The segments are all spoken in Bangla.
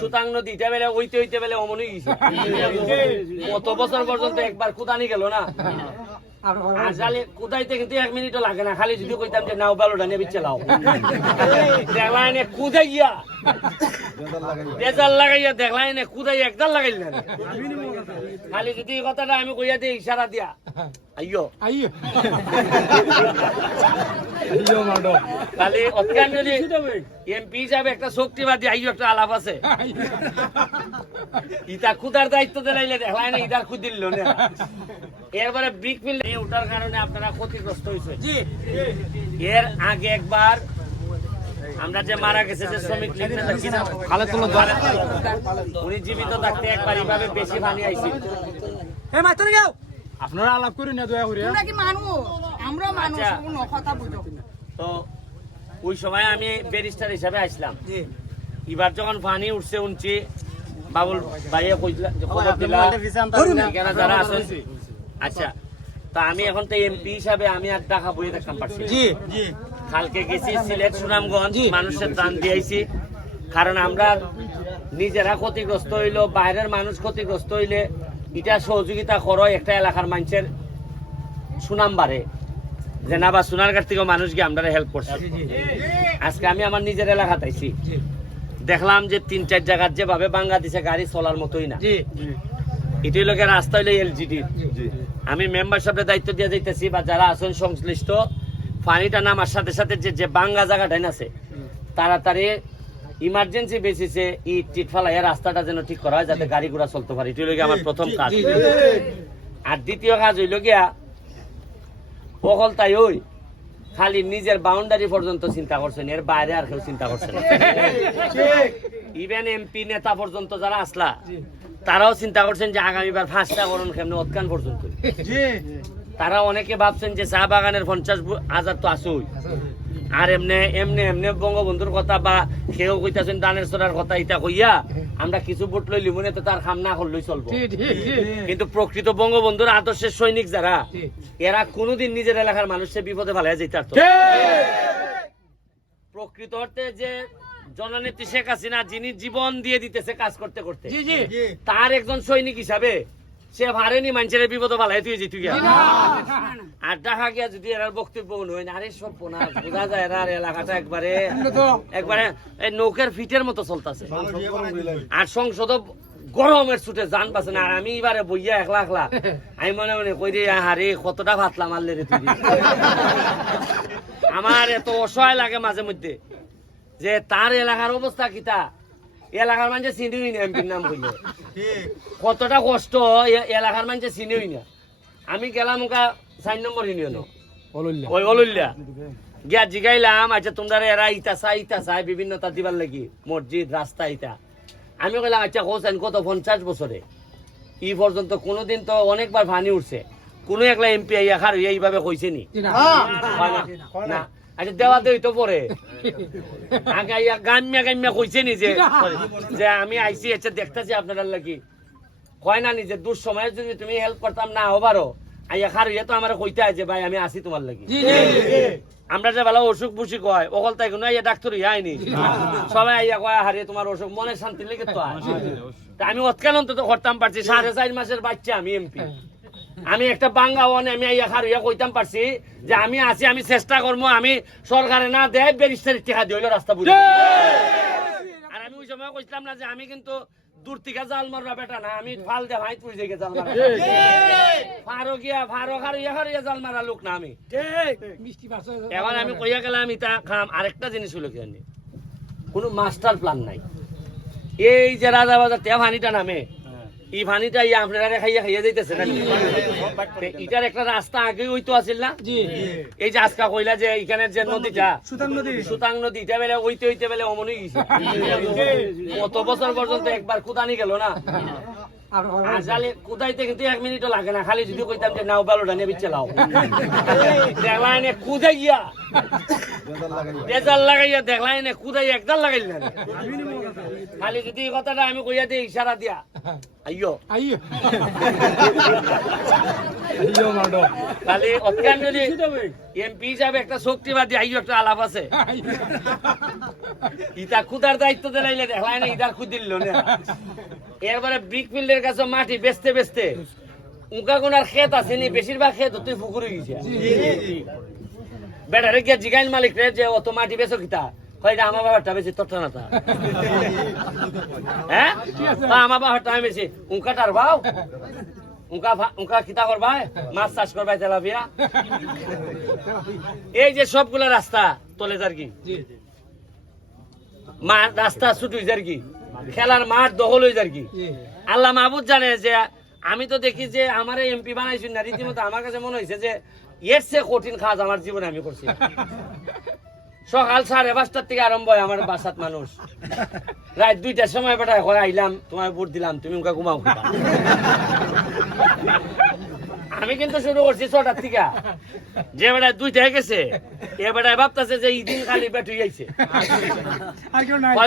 সুতাং নদী এটা বেলে ওইতে হইতে বেলে অমন হয়ে গেছে কত বছর পর্যন্ত একবার কুদানি গেল না আজালে কুদাইতে কিন্তু 1 মিনিটও লাগে না খালি যদি কইতাম যে নাও বালোটা নিয়ে বিচ্ছে লাও দেখলাইনে কুদাই গিয়া বেজাল লাগাইয়া দেখলাইনে কুদাই একদল লাগাইল না খালি যদি কথাটা আমি কইয়া দিই ইশারা দিয়া আইয়ো আইয়ো আইয়ো মাডো খালি অতকান যদি এমপি হিসাবে একটা শক্তিবাদী আইয়ো একটা আলাপ আছে ইটা কুদার দায়িত্ব দিলাইলে দেখলাইনে ইদার খুদ দিল না এরপরে ব্রিক ফিল্ড ওঠার কারণে আপনারা ক্ষতিগ্রস্ত হয়েছে এর আগে একবার আমরা যে মারা গেছে যে শ্রমিক উনি জীবিত থাকতে একবার এইভাবে বেশি পানি আইছে আপনারা আলাপ করি না দয়া করে তোমরা কি মানুষ আমরা মানুষ কোনো কথা বুঝো তো ওই সময় আমি ব্যারিস্টার হিসাবে আসলাম এবার যখন পানি উঠছে উনছি বাবুল ভাইয়া কইলা খবর দিলা এখানে যারা আছেন আচ্ছা তা আমি এখন তো এমপি হিসাবে আমি আর টাকা বইয়ে দেখতাম পারছি কালকে গেছি সিলেট সুনামগঞ্জ মানুষের দান দিয়েছি কারণ আমরা নিজেরা ক্ষতিগ্রস্ত হইলো বাইরের মানুষ ক্ষতিগ্রস্ত হইলে এটা সহযোগিতা করো একটা এলাকার মানুষের সুনাম বাড়ে যে না বা সোনারঘাট থেকে মানুষ গিয়ে আমরা হেল্প করছি আজকে আমি আমার নিজের এলাকাতে আইছি দেখলাম যে 3-4 জায়গার যেভাবে ভাঙ্গা দিছে গাড়ি চলার মতোই না এটি লোকে রাস্তা হইলো এলজিডি আমি মেম্বার সাহেবের দায়িত্ব দিয়ে যাইতেছি বা যারা আছেন সংশ্লিষ্ট পানিটা নামার সাথে সাথে যে ভাঙ্গা জায়গাটাই আছে তাড়াতাড়ি ইমার্জেন্সি বেসিসে ইট টিট ফালাইয়া রাস্তাটা যেন ঠিক করা হয় যাতে গাড়ি ঘোড়া চলতে পারে এটি লোকে আমার প্রথম কাজ আর দ্বিতীয় কাজ হইল গিয়া ওকল তাই ওই খালি নিজের বাউন্ডারি পর্যন্ত চিন্তা করছেন এর বাইরে আর কেউ চিন্তা করছেন ইভেন এমপি নেতা পর্যন্ত যারা আসলা তারাও চিন্তা করছেন যে আগামীবার 5টা করুন কেমনে অতকান পর্যন্ত তারা অনেকে ভাবছেন যে চা বাগানের 50,000 তো আসুই আর এমনি এমনি এমনি বঙ্গবন্ধুর কথা বা কেউ কইতাছেন দানের চড়ার কথা এটা কইয়া আমরা কিছু ভোট লইলি মনে তো তার খাম না করলেই চলবো কিন্তু প্রকৃত বঙ্গবন্ধুর আদর্শের সৈনিক যারা এরা কোনোদিন নিজের এলাকার মানুষের বিপদে ফেলাইয়া যেতে পারত প্রকৃত অর্থে যে জননেত্রী শেখ হাসিনা যিনি জীবন দিয়ে দিতেছে কাজ করতে করতে তার একজন সৈনিক হিসাবে সে ভারেনি মানুষের বিপদ ভালাই তুই যেতে গিয়া আর দেখা গিয়া যদি এর বক্তব্য নয় আরে সব পোনা বোঝা যায় এর এলাকাটা একবারে এই নৌকার ফিটের মতো চলতেছে আর সংসদ গরমের ছুটে জান পাচ্ছে না আর আমি এবারে বইয়া একলা একলা আমি মনে মনে কই রে হারে কতটা ভাতলা মারলে রে তুই আমার এত অসহায় লাগে মাঝে মধ্যে যে তার এলাকার অবস্থা কিতা এলাকার মানুষ চিনিই না এমপির নাম বললে কতটা কষ্ট এলাকার মানুষ চিনিই না আমি গেলাম ওকা 4 নম্বর ইউনিয়ন ওই অলল্যা গিয়া জিগাইলাম আচ্ছা তোমরা এরা ইটা চাই বিভিন্নতা দিবার লাগি মসজিদ রাস্তা ইটা আমি কইলাম আচ্ছা কোসেন কত 50 বছরে এই পর্যন্ত কোনোদিন তো অনেকবার ভানি উঠছে কোন একলা এমপি আইয়া খার এইভাবে কইছে নি না আচ্ছা দেওয়া দেই তো পরে আগে আইয়া গাম্যা কইছে নি যে আমি আইছি আচ্ছা দেখতেছি আপনারা লাগি কয় না নি যে দূর সময়ে যদি তুমি হেল্প করতাম না হবারও আইয়া খার তো আমার কইতে আছে ভাই আমি আসি তোমার লাগি আমরা যে বেলা অসুখ বুসুখ হয় অকল তাই কোনো আইয়া ডাক্তার আইনি সবাই আইয়া কয় হারে তোমার অসুখ মনে শান্তি লেগে তো আমি অতকাল অন্তত করতাম পারছি 4.5 মাসের বাচ্চা আমি এমপি আমি একটা বাঙ্গা ওনে আমি আইয়া খার কইতাম পারছি যে আমি আছি আমি চেষ্টা করবো আমি সরকারে না দেয় ব্যারিস্টারি টিকা দিইলো রাস্তা বুঝে আর আমি ওই সময় কইতাম না যে আমি কিন্তু দূর থেকে জাল মারবা বেটা না আমি ফাল দে ভাই তুই থেকে জাল মারা ফারো খারিয়া জাল মারা লোক না আমি এখন আমি কইয়া গেলাম ইটা খাম আরেকটা জিনিস হলো কি জানি কোনো মাস্টার প্ল্যান নাই এই যে রাজাবাজার তে পানিটা নামে এই পানিটা আপনারা খাইয়া যাইতেছে না এটার একটা রাস্তা আগে হইতো আছিল না এই যে আজকা কইলা যে এখানে যে নদীটা সুতাং নদী এটা বেলে হইতে বেলে অমন হয়ে গেছে কত বছর পর্যন্ত একবার কুদানি গেল না আজালে কুদাইতে কিন্তু 1 মিনিটও লাগে না খালি যদি কইতাম যে নাও বালোটা নিয়ে বিচ্ছে লাও দেখলাইনে কুদাই গিয়া বেজাল লাগাইয়া দেখলাইনে কুদাই একদল লাগাইল না খালি যদি কথাটা আমি কইয়া দিই ইশারা দিয়া আইয়ো আইয়ো আইয়ো মাডো খালি অতকান যদি এমপি হিসাবে একটা শক্তিবাদী আইয়ো একটা আলাপ আছে ইটা খুদার দায়িত্ব দিলাইলে দেখলাই না ইটার খুদ দিল না এরপরে ব্রিক ফিল্ডের কাছে মাটি বেচতে বেচতে উকা কোনার ক্ষেত আছে নি বেশিরভাগ ক্ষেত তুই পুকুরে গেছে বেটারে গিয়ে জিগাইল মালিক রে যে অত মাটি বেচো কিতা কয়টা আমার বাবারটা বেশি তোরটা না তা হ্যাঁ আমার বাবারটা আমি বেশি উকাটার ভাও উকা কিতা করবা মাছ চাষ করবা তেলাপিয়া এই যে সবগুলা রাস্তা তলে যার কি রাস্তা ছুট হয়ে যার কি খেলার মাঠ দখল হয়ে যার কি আল্লাহ মাহবুদ জানে যে আমি তো দেখি যে আমার এমপি বানাইছি না রীতিমতো আমার কাছে মনে হয়েছে যে এর চেয়ে কঠিন কাজ আমার জীবনে আমি করছি সকাল 5:30 থেকে আরম্ভ হয় আমার বাসাত মানুষ রাত 2টার সময় বেটা ঘরে আইলাম তোমায় ভোট দিলাম তুমি উনকা ঘুমাও আমি কিন্তু শুরু করছি 6টার থেকে যে বেটা 2টায় গেছে এ বেটায় ভাবতেছে যে ইদিন খালি বেট হয়ে যাইছে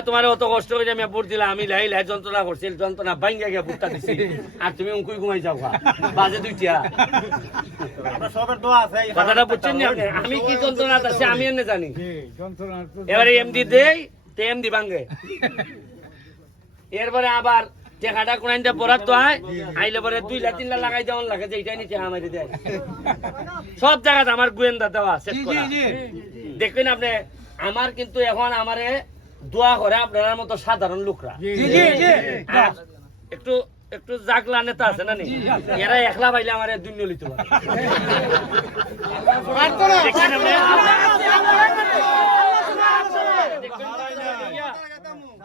তোমার অত কষ্ট করে আমি ভোট দিলাম আমি লাই লাই যন্ত্রণা করছি যন্ত্রণা ভাঙ্গা গিয়ে ভোটটা দিছি আর তুমি উনকুই ঘুমাই যাও বাজে 2টা কথাটা বুঝছেন না আপনি? আমি কি যন্ত্রণা আছে আমি এনে জানি এবারে এমডি দেই তে এমডি ভাঙ্গে এরপরে আবার টেকাটা কোনাইনটা পড়ার তো আইলে পরে 2 লাখ 3 লাখ লাগাই দেওয়ান লাগে যে এটাই নিচে আমাদের দেয় সব জায়গাতে আমার গোয়েন্দা দেওয়া সেট করা দেখবেন আপনি আমার কিন্তু এখন আমারে দোয়া করে আপনার মতো সাধারণ লোকরা আর একটু একটু জাগলা নেতা আছে না নি এরা একলা পাইলে আমার দুনিয়া লিতে পারে দেখছেন আপনি?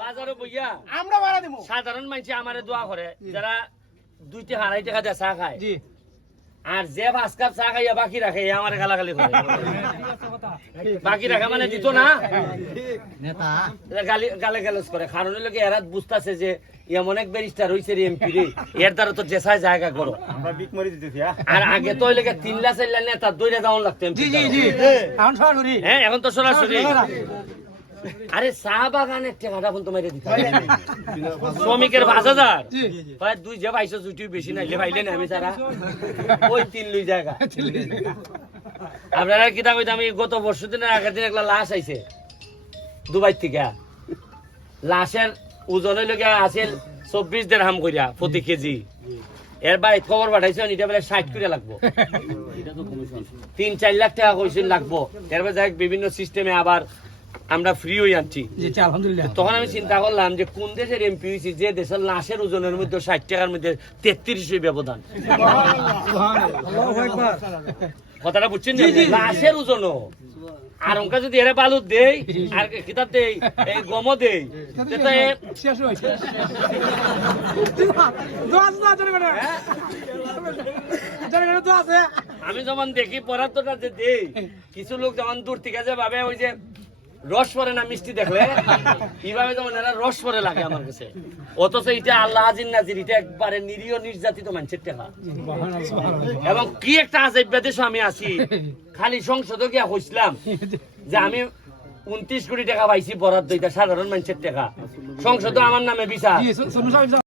বাজারে বইয়া আমরা ভাড়া দেবো সাধারণ মানুষ আমারে দোয়া করে যারা 2 টাকা 2.5 টাকা দিয়ে চা খায় আর যে 5 কাপ চা খাইয়া বাকি রাখে আমার গালাগালি করে বাকি রাখা মানে দিত না নেতা গালি গালে গালাজ করে কারণ হলো কি এরা বুঝতাছে যে এমন এক ব্যারিস্টার হইছে রে এমপি রে এর দ্বারা তো জেসায় জায়গা করো আমরা বিক মরি দিতেছি আর আগে তো ওই লেগে 3 লাখ 4 লাখ নেতা দইরা যাওন লাগতো এমপি এখন সরাসরি হ্যাঁ এখন তো সরাসরি আরে চা বাগানের টাকাটা ফোন তোমার দিতে শ্রমিকের 5,000 হয় 2 যে পাইছো জুটি বেশি নাইলে পাইলে না আমি সারা ওই 3 লই জায়গা আপনারা কিতা কইতে আমি গত বছর দিনের আগের দিন একটা লাশ আইছে দুবাই থেকে লাশের ওজন হইলে আসেল 24 দিরহাম কইরা প্রতি কেজি এর বাইরে খবর পাঠাইছে এটা বলে 60 করে লাগবো 3-4 লাখ টাকা কইছিল লাগবো এরপর যাই বিভিন্ন সিস্টেমে আবার আমরা ফ্রি হই আনছি আলহামদুলিল্লাহ তখন আমি চিন্তা করলাম যে কোন দেশের এমপি হয়েছি যে দেশের লাশের ওজনের মধ্যে 60 টাকার মধ্যে 33 ব্যবধান কথাটা বুঝছেন লাশের ওজনও আর ওনকা যদি এরা বালু দেই আর কিতাব দেই এই গম দেই শেষ হয়েছে আমি যখন দেখি পদার্থটা যে দেই কিছু লোক যেমন দূর থেকে যে ভাবে ওই যে রস পরে না মিষ্টি দেখলে এইভাবে যেমন এরা রস পরে লাগে আমার কাছে অথচ এটা আল্লাহ আজিন নাজির এটা একবারে নিরীহ নির্যাতিত মানুষের টাকা এবং কি একটা আজাইব দেশ আমি আছি খালি সংসদে গিয়া হইছিলাম যে আমি 29 কোটি টাকা পাইছি বরাদ্দ এটা সাধারণ মানুষের টাকা সংসদে আমার নামে বিচার